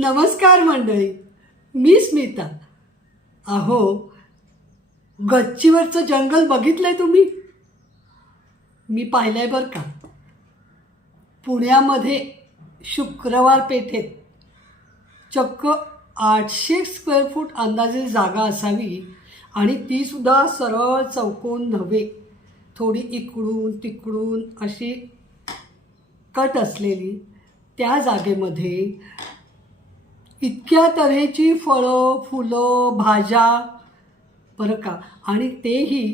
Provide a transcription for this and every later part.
नमस्कार मंडळी, मी स्मिता. अहो, गच्चीवरचं जंगल बघितलंय तुम्ही? मी पाहिलंय बरं का. पुण्यामध्ये शुक्रवार पेठेत चक्क 800 स्क्वेअर फूट अंदाजे जागा असावी आणि तीसुद्धा सरळ चौकोन नव्हे, थोडी इकडून तिकडून अशी कट असलेली. त्या जागेमध्ये इतक्या तऱ्हेची फळं, फुलं, भाज्या बरं का, आणि तेही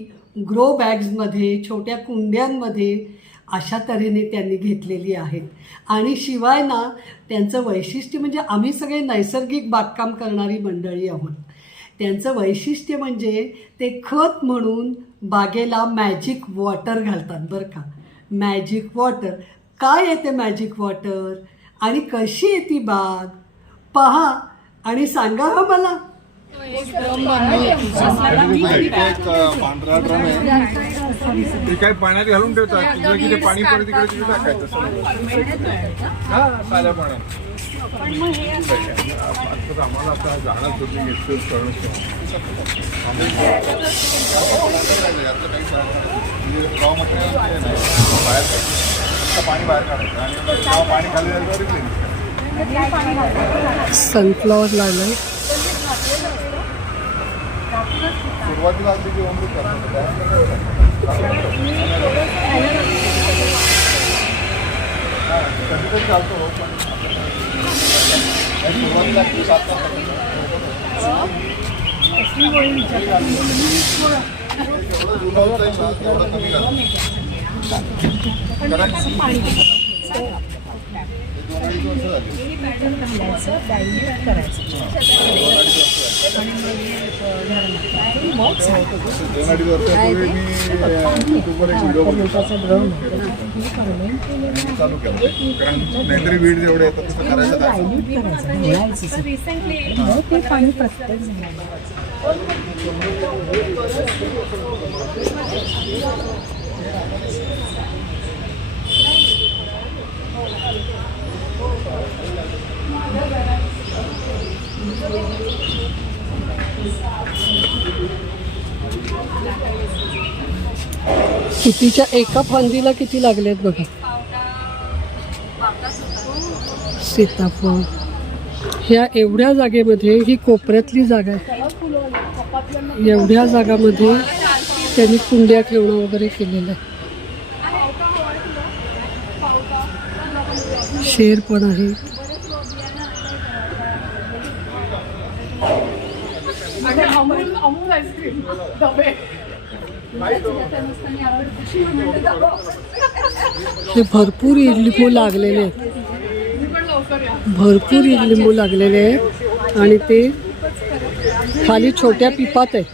ग्रो बॅग्समध्ये, छोट्या कुंड्यांमध्ये अशा तऱ्हेने त्यांनी घेतलेली आहेत. आणि शिवाय ना, त्यांचं वैशिष्ट्य म्हणजे आम्ही सगळे नैसर्गिक बागकाम करणारी मंडळी आहोत. त्यांचं वैशिष्ट्य म्हणजे ते खत म्हणून बागेला मॅजिक वॉटर घालतात बरं का. मॅजिक वॉटर काय येते, मॅजिक वॉटर आणि कशी येते बाग पहा आणि सांगा हा मला. पांढरा ड्रम आहे, ते काय पाण्यात घालून ठेवतात. तुला किती पाणी पडते तिकडे तिकडे टाकायचं साध्या पाण्यात. आम्हाला आता जाणार तुम्ही एक्सप्रेस करणं रॉ मटेरियल बाहेर पाणी बाहेर काढायचं आणि पाणी खाली जायचं. सनफ्लॉवर लावलं सुरुवातीला अगदी जेवण कधीतरी चालतो नाहीतरी वीड जेवढे येतात तसं कितीच्या एका फांदीला किती लागलेत बघा. सीताफळ ह्या एवढ्या जागेमध्ये, ही कोपऱ्यातली जागा आहे, एवढ्या जागामध्ये त्यांनी कुंड्या ठेवणं वगैरे केलेलं आहे. शेर पण आहे. हे भरपूर लिंबू लागलेले आहेत, भरपूर लिंबू लागलेले आहेत आणि ते खाली छोट्या पिपात आहे.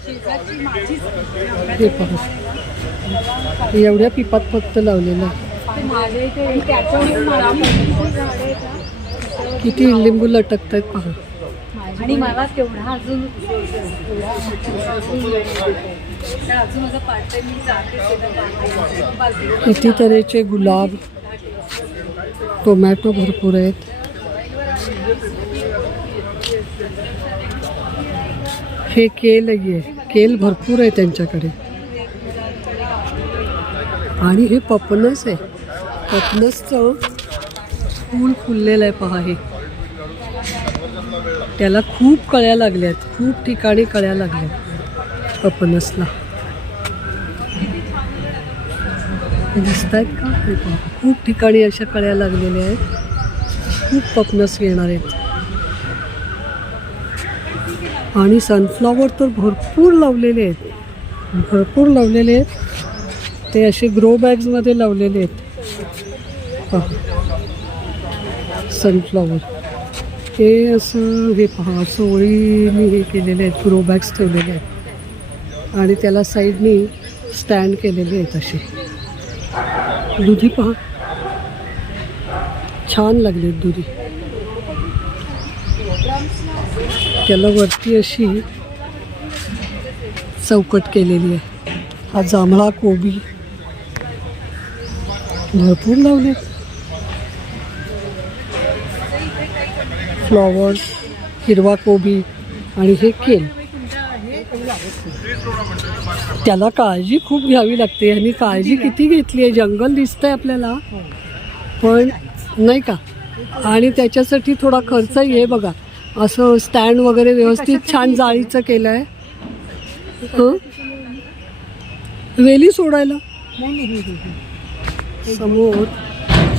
हे पहा, एवढ्या पिपात फक्त लावलेलं आहे. किती लिंबू लटकत आहेत पहा. आणि मला तेवढा अजून किती तऱ्हेचे गुलाब, टोमॅटो भरपूर आहेत. हे केल आहे, केल भरपूर आहे त्यांच्याकडे. आणि हे पपनस आहे, पपनसचं फूल फुललेलं आहे पहा. हे त्याला खूप कळ्या लागल्यात, खूप ठिकाणी कळ्या लागल्यात पपनसला. दिसत आहेत का? हे पहा, खूप ठिकाणी अशा कळ्या लागलेल्या आहेत. खूप पपनस येणार आहेत. आणि सनफ्लॉवर तर भरपूर लावलेले आहेत, भरपूर लावलेले आहेत. ते असे ग्रो बॅग्समध्ये लावलेले आहेत पहा. सनफ्लॉवर हे असं, हे पहा, असं ओळीने हे केलेले आहेत, ग्रो बॅग्स ठेवलेले आहेत आणि त्याला साईडनी स्टँड केलेले आहेत असे. दुधी पहा, छान लागलेत दुधी. त्याला वरती अशी चौकट केलेली आहे. हा जांभळा कोबी भरपूर लावलेत. फ्लॉवर्स, हिरवा कोबी आणि हे केल. त्याला काळजी खूप घ्यावी लागते. ह्यांनी काळजी किती घेतली आहे. जंगल दिसतंय आपल्याला पण नाही का. आणि त्याच्यासाठी थोडा खर्चही आहे बघा. असं स्टँड वगैरे व्यवस्थित छान जाळीचं केलं आहे. वेली सोडायला समोर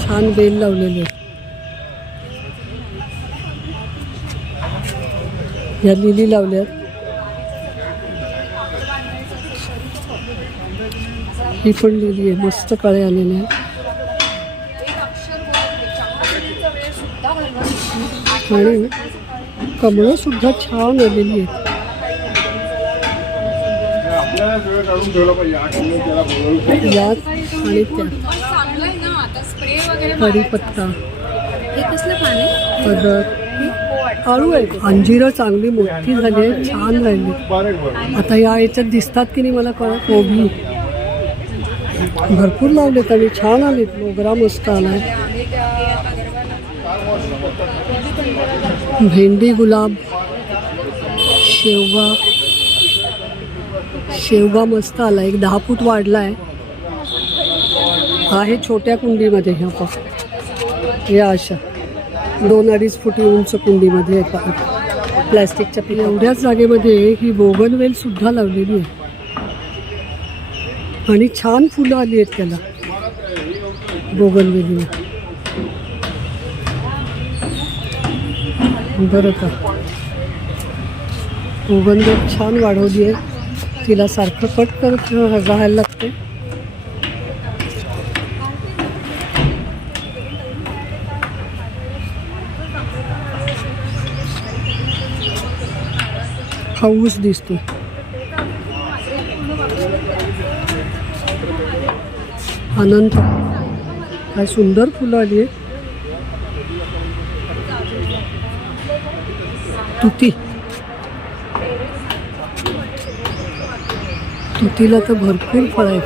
छान बेल लावलेली आहे. या लिली लावल्यात. ही पण लिली आहे, मस्त कळे आलेले आहे. आणि कमळं सुद्धा छान आलेली आहेत. यात आणि त्यात कढीपत्ता, अदरक, आळू आहे. अंजिरं चांगली मोठी झाली आहेत, छान राहिली. आता या याच्यात दिसतात की नाही मला कळत. कोबी भरपूर लावलेत आणि छान आलेत. मोगरा मस्त आलाय. भेंडी, गुलाब, शेवगा मस्त आला. एक 10 फूट वाढला आहे. आहे छोट्या कुंडीमध्ये. ह्या पण या अशा 2-2.5 फूट उंच कुंडीमध्ये प्लॅस्टिकच्या. एवढ्याच जागेमध्ये ही बोगनवेल सुद्धा लावलेली आहे आणि छान फुलं आली आहेत त्याला बोगनवेलीला. बरं का, बोगनवेल छान वाढवली आहे. तिला सारखं कट करत राहायला लागते. हाऊस दिसतो. अनंत, काय सुंदर फुलं आली आहे. तुतीला तर भरपूर फळ आहेत.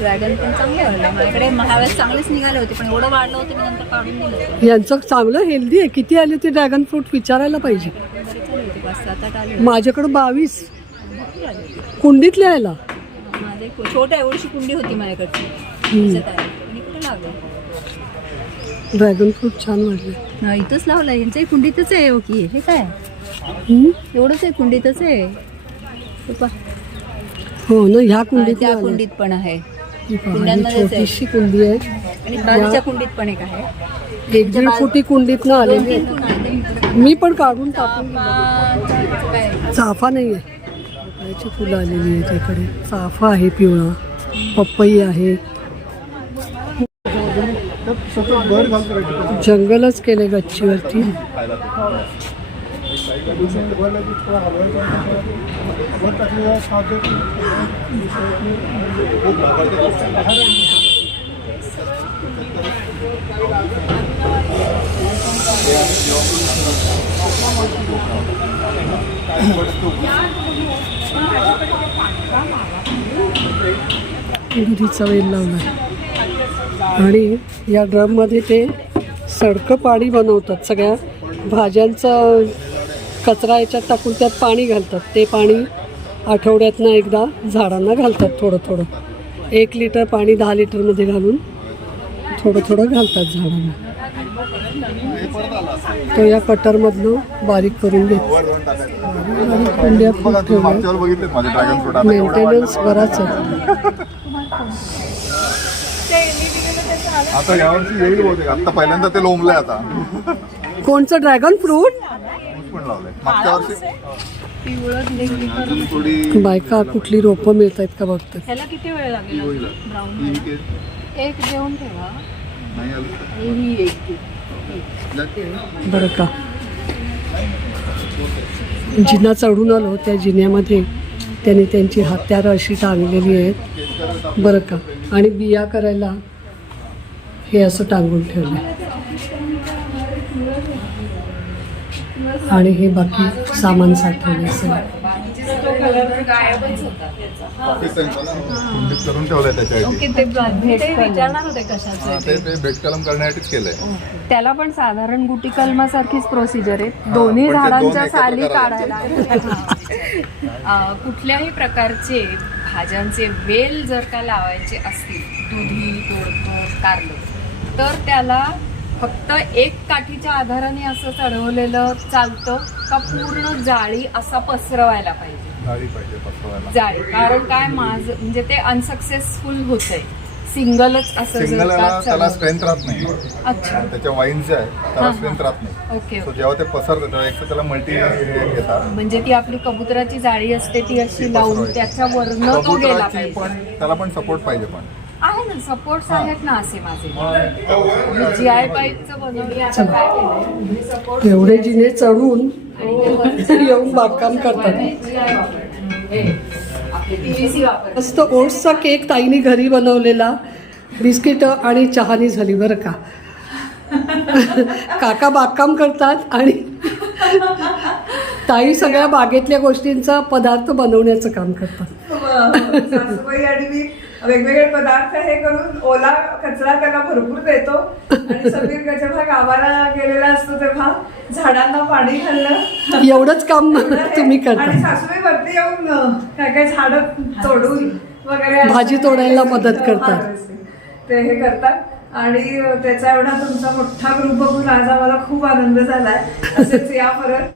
ड्रॅगन पण चांगले वाढले माझ्याकडे. महावेळेस चांगलेच निघाले होते पण एवढं वाढलं होतं मी नंतर काढून दिलं. यांचं चांगलं हेल्दी आहे. किती आले ते ड्रॅगन फ्रूट विचारायला पाहिजे. बरेच आले होते, 5-7-8 आले. माझ्याकडं 22 कुंडीतले यायला. माझे छोट्या एवढीशी कुंडी होती माझ्याकडची. त्याच्यात आहे. आणि कुठे लावलं ड्रॅगन फ्रूट छान वाढले. नाही इथंच लावलं. यांच्याही कुंडीतच आहे. हो की हे काय एवढंच आहे, कुंडीतच आहे. हो ना, ह्या कुंडीत त्या कुंडीत पण आहे. छोटीशी कुंडी आहे. आणि बाजूच्या कुंडीत पण एक आहे. 1-1.5 फुटी कुंडीत ना आलेली आहे. मी पण काढून टाकून. चाफा नाही आहे, त्याची फुलं आलेली आहे त्याकडे. चाफा आहे पिवळा, पपई आहे. जंगलच केले गच्चीवरती. दुधीचा वेल लावला आणि या ड्रममध्ये ते सडकं पाणी बनवतात. सगळ्या भाज्यांचा कचरा याच्यात टाकून त्यात पाणी घालतात. ते पाणी आठवड्यातनं एकदा झाडांना घालतात. थोडं थोडं 1 लिटर पाणी 10 लिटरमध्ये घालून थोडं थोडं घालतात झाडांना. तो या कटरमधनं बारीक करून घेतो. कुंड्या खूप ठेवल्या. मेंटेनन्स बराच आहे. आता यावर्षी येईल बहुतेक. आता पहिल्यांदा ते लोंबलंय. आता कोणचं ड्रॅगन फ्रूट पण लावलंय. मागच्या वर्षी थोडी बायका कुठली रोपं मिळत आहेत का बघतात. ह्याला किती वेळ लागेल ब्राऊन? एक देऊन ठेवा. नाही आलं बरं का. जिना चढून आलो त्या जिन्यामध्ये त्यांनी त्यांची हत्यारं अशी टांगलेली आहेत बरं का. आणि बिया करायला हे असं टांगून ठेवलं आणि हे बाकी सामान साठवलं सगळं. बाकी त्यांचं ना कुंडीत करून ठेवलंय त्याच्यासाठी. ओके, ते विचारणार होते कशाचं आहे ते भेटकलम करण्यासाठीच केलंय. त्याला पण साधारण गुटी कलमासारखीच प्रोसिजर आहे. दोन्ही पण ते दोन झाडांच्या एकत्र साली करायला काढायला. कुठल्याही प्रकारचे भाज्यांचे वेल जर का लावायचे असतील, दुधी, दोडक, कारलं, तर त्याला फक्त एक काठीच्या आधाराने असं चढवलेलं चालतं का पूर्ण जाळी असा पसरवायला पाहिजे? जाळी पाहिजे पसरवायला. जाळी, कारण काय माझं म्हणजे ते अनसक्सेसफुल होतंय. सिंगलच असं जर सिंगल का त्याला चढवलं. स्ट्रेंथ राहत नाही. अच्छा, त्याच्या वाईन्स जे आहे त्याला हां, स्ट्रेंथ राहत नाही. ओके. So जेव्हा ते पसरतं तेव्हा एक तर त्याला मल्टी घेतात. म्हणजे ती आपली कबुतराची जाळी असते ती अशी लावून पसरवायची. त्याच्यावरनं तो गेला कबुतराची पाहिजे. पण त्याला पण सपोर्ट पाहिजे पण. आहे ना, सपोर्ट्स आहेत ना असे माझे. मग GI पाईपचं बनवलं आता काय केलंय सपोर्ट. एवढे जिने चढून येऊन बागकाम करतात. PVC वापर. मस्त ओट्सचा केक ताईने घरी बनवलेला, बिस्किटं आणि चहानी झाली बरं का. काका बागकाम करतात आणि ताई सगळ्या बागेतल्या गोष्टींचा पदार्थ बनवण्याचं काम करतात. सासूबाई आणि मी वेगवेगळे पदार्थ हे करून ओला कचरा त्याला भरपूर देतो आणि समीर जेव्हा गावाला गेलेला असतो तेव्हा झाडांना पाणी घालणं एवढंच काम तुम्ही आणि करता. सासूबाई वरती येऊन काय काय झाडं तोडून वगैरे भाजी तोडायला मदत करतात. ते हे करतात आणि त्याचा एवढा तुमचा मोठा ग्रुप बघून आज आम्हाला खूप आनंद झालाय. असेच या परत.